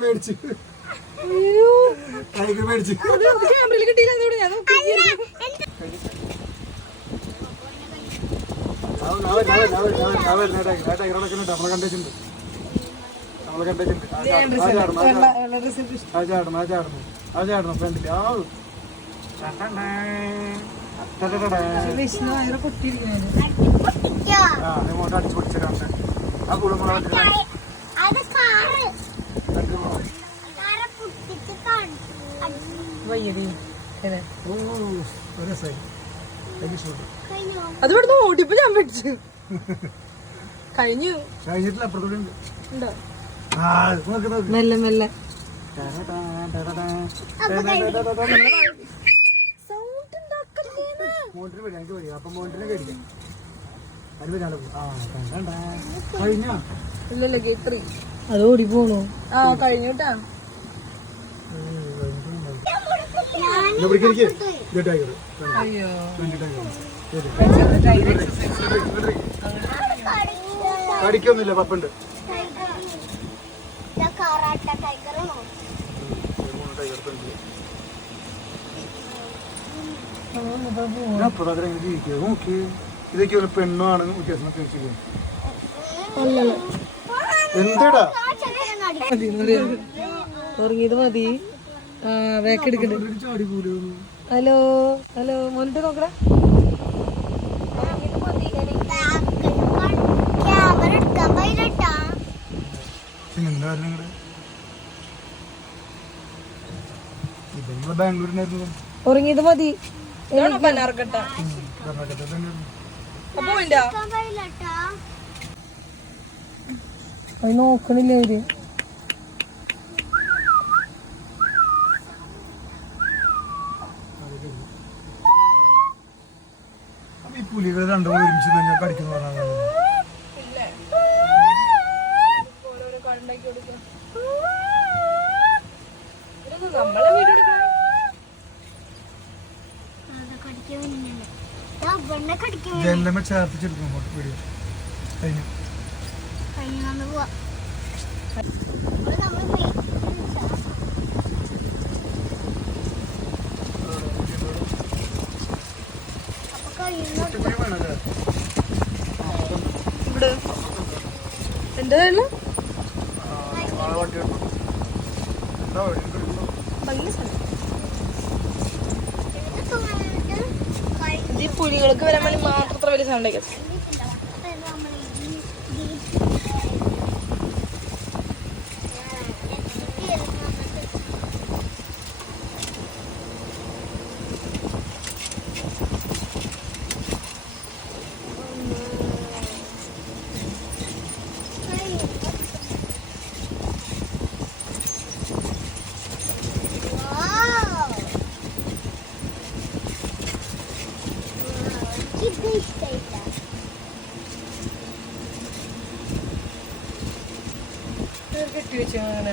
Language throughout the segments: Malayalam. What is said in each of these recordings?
മേടിച്ചു മേടിച്ചു കിട്ടിയില്ല അടിച്ചു പൊടിച്ചിട്ടുണ്ട് ആ കുടുംബം വയ്യടി. ഓ ഒരു സൈഡ് അത് ഇവിടുന്ന് ഓടിപ്പോ ഞാൻ പഠിച്ചു കഴിഞ്ഞു. മെല്ലെ മെല്ലെ. ഇല്ലല്ല കേട്ടറി അത് ഓടി പോണു. ആ കഴിഞ്ഞോട്ടാ ഇത് ടൈഗർ കടിക്കൊന്നുമില്ല പപ്പുണ്ട്. ഇതൊക്കെ ഒരു പെണ്ണാണ് വ്യത്യാസം എന്താടാ? മതി ആ ഹലോ ഹലോ മുൻപ് നോക്കടാ. ഉറങ്ങിയത് മതി. നോക്കണില്ല അവർ അപ്പൊ ഈ പുലികൾ രണ്ടും കൂടി ഒരുമിച്ച് കഴിഞ്ഞാൽ കടിക്കുന്നു പറഞ്ഞാൽ നമ്മളെ വീഡിയോ എടുക്കണം അത് കടിക്കാൻ വരുന്നുണ്ട് ദാ ഇവനെ കടിക്കാൻ ജനലമ്മ ചേർത്തിച്ചെടുക്കും അങ്ങോട്ട് വീഡിയോ കഴിഞ്ഞു കഴിഞ്ഞു പോവാ അത് നമ്മൾ പോയി അപ്പൊ കഴിയുന്നു ഇവിടെ വേണമല്ലേ ഇവിടെ എന്താ വെള്ളം ആ വണ്ടി എടുക്കും എന്താ വഴി എടുക്കുന്നു ഭയങ്കര ചേർത്തിച്ചെടുക്കും അങ്ങോട്ട് വീഡിയോ. കഴിഞ്ഞു. ഇത് ഈ പുലികൾക്ക് വരാൻ വേണ്ടി മാത്രം അത്ര വലിയ സൗണ്ട് കേൾക്കാം നമ്മൾ ഈ ഇത് ഇഷ്ടമില്ല കെട്ടി വെച്ചു അങ്ങനെ.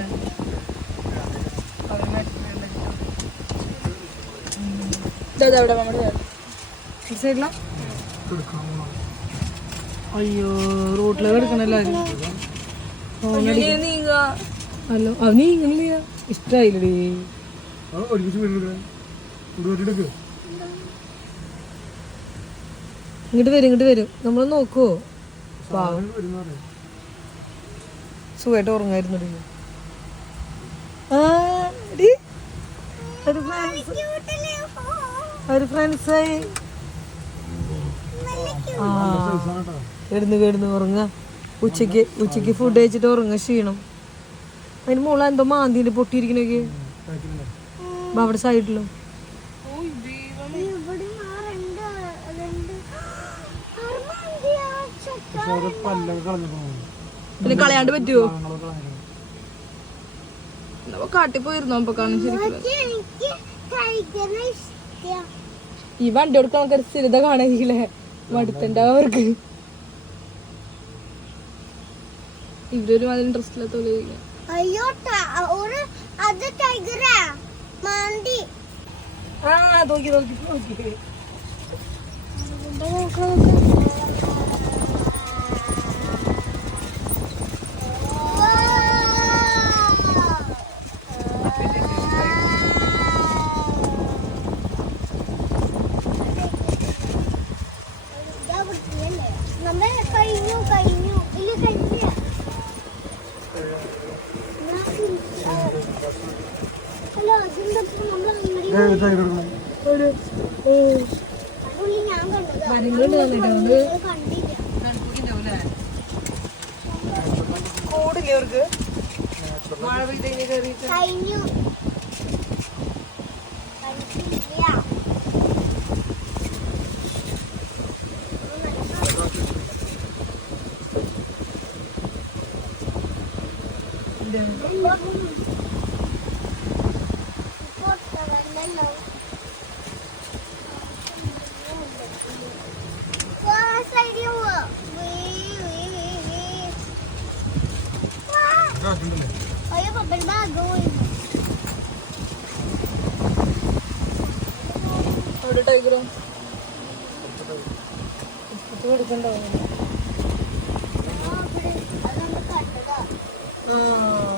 അയ്യോ റോട്ടിലെ എടുക്കണല്ലോ ഹലോ അത് വീട് ഇങ്ങോട്ട് വരും ഇങ്ങോട്ട് വരും. നമ്മൾ നോക്കുവോ? പാവം സുഖമായിട്ട് ഉറങ്ങായിരുന്നു ഡി. ഒരു ഫ്രണ്ട്സ് ഒരു ഫ്രണ്ട്സായി ആ കിടന്ന് കിടന്ന് ഉറങ്ങ ഉച്ചയ്ക്ക് ഉച്ചയ്ക്ക് ഫുഡ് കഴിച്ചിട്ട് ഉറങ്ങ ക്ഷീണം അതിന് മോളെ എന്തോ മാന്തിന്റെ പൊട്ടിയിരിക്കണൊക്കെ അവിടെ സൈഡിലും ഇവിടെ ആ രണ്ട് പിന്നെ കളയാണ്ട് പറ്റുമോ കാട്ടിപ്പോയിരുന്നോ അപ്പൊ കാണും ശരിക്കും. ഈ വണ്ടി കൊടുക്കാൻ നമുക്ക് സ്ഥിരത കാണില്ലേ മടുത്തണ്ട അവർക്ക്. ഇവരൊരു അതിന് ഇൻട്രസ്റ്റ് ഇല്ലാത്ത പോലെ അയ്യോ ഒരു അത് ടൈഗറാ മാന്തി. ആ നോക്കി നോക്കി നോക്കി കഴിഞ്ഞു കഴിഞ്ഞു ഇല്ല കഴിഞ്ഞില്ല ഹലോ അതിന്റെ നമ്മൾ ഏ, ഇത് ടൈഗർ എടുക്കണം. അതുള്ളി ഞാൻ കണ്ടത് മരങ്ങളുണ്ട് വന്നിട്ട് അത് കണ്ടില്ല കോടില്ലേ അവർക്ക് മഴ പെയ്ത് കയറിയിട്ട്?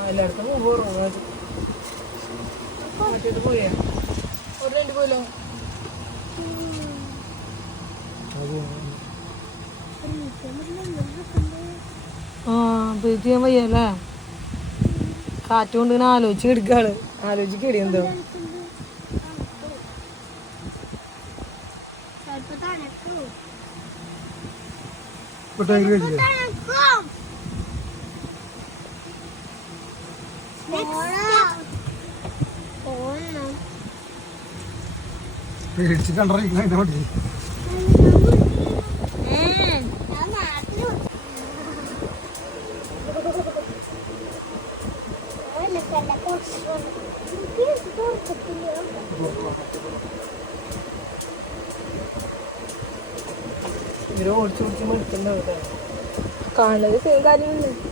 എല്ലായിടത്തും പോയാ പോലോ ആ ബ്രീത്ത് ചെയ്യാൻ വയ്യല്ലേ? കാറ്റുകൊണ്ട് ഇങ്ങനെ ആലോചിച്ച് കിടക്കാൾ ആലോചിച്ച് കിടിയെന്തോ. ചിലപ്പോ പേടിച്ച് കണ്ടറിയിക്കുന്ന അതിന്റെ കാണുന്നത് കാര്യമല്ലേ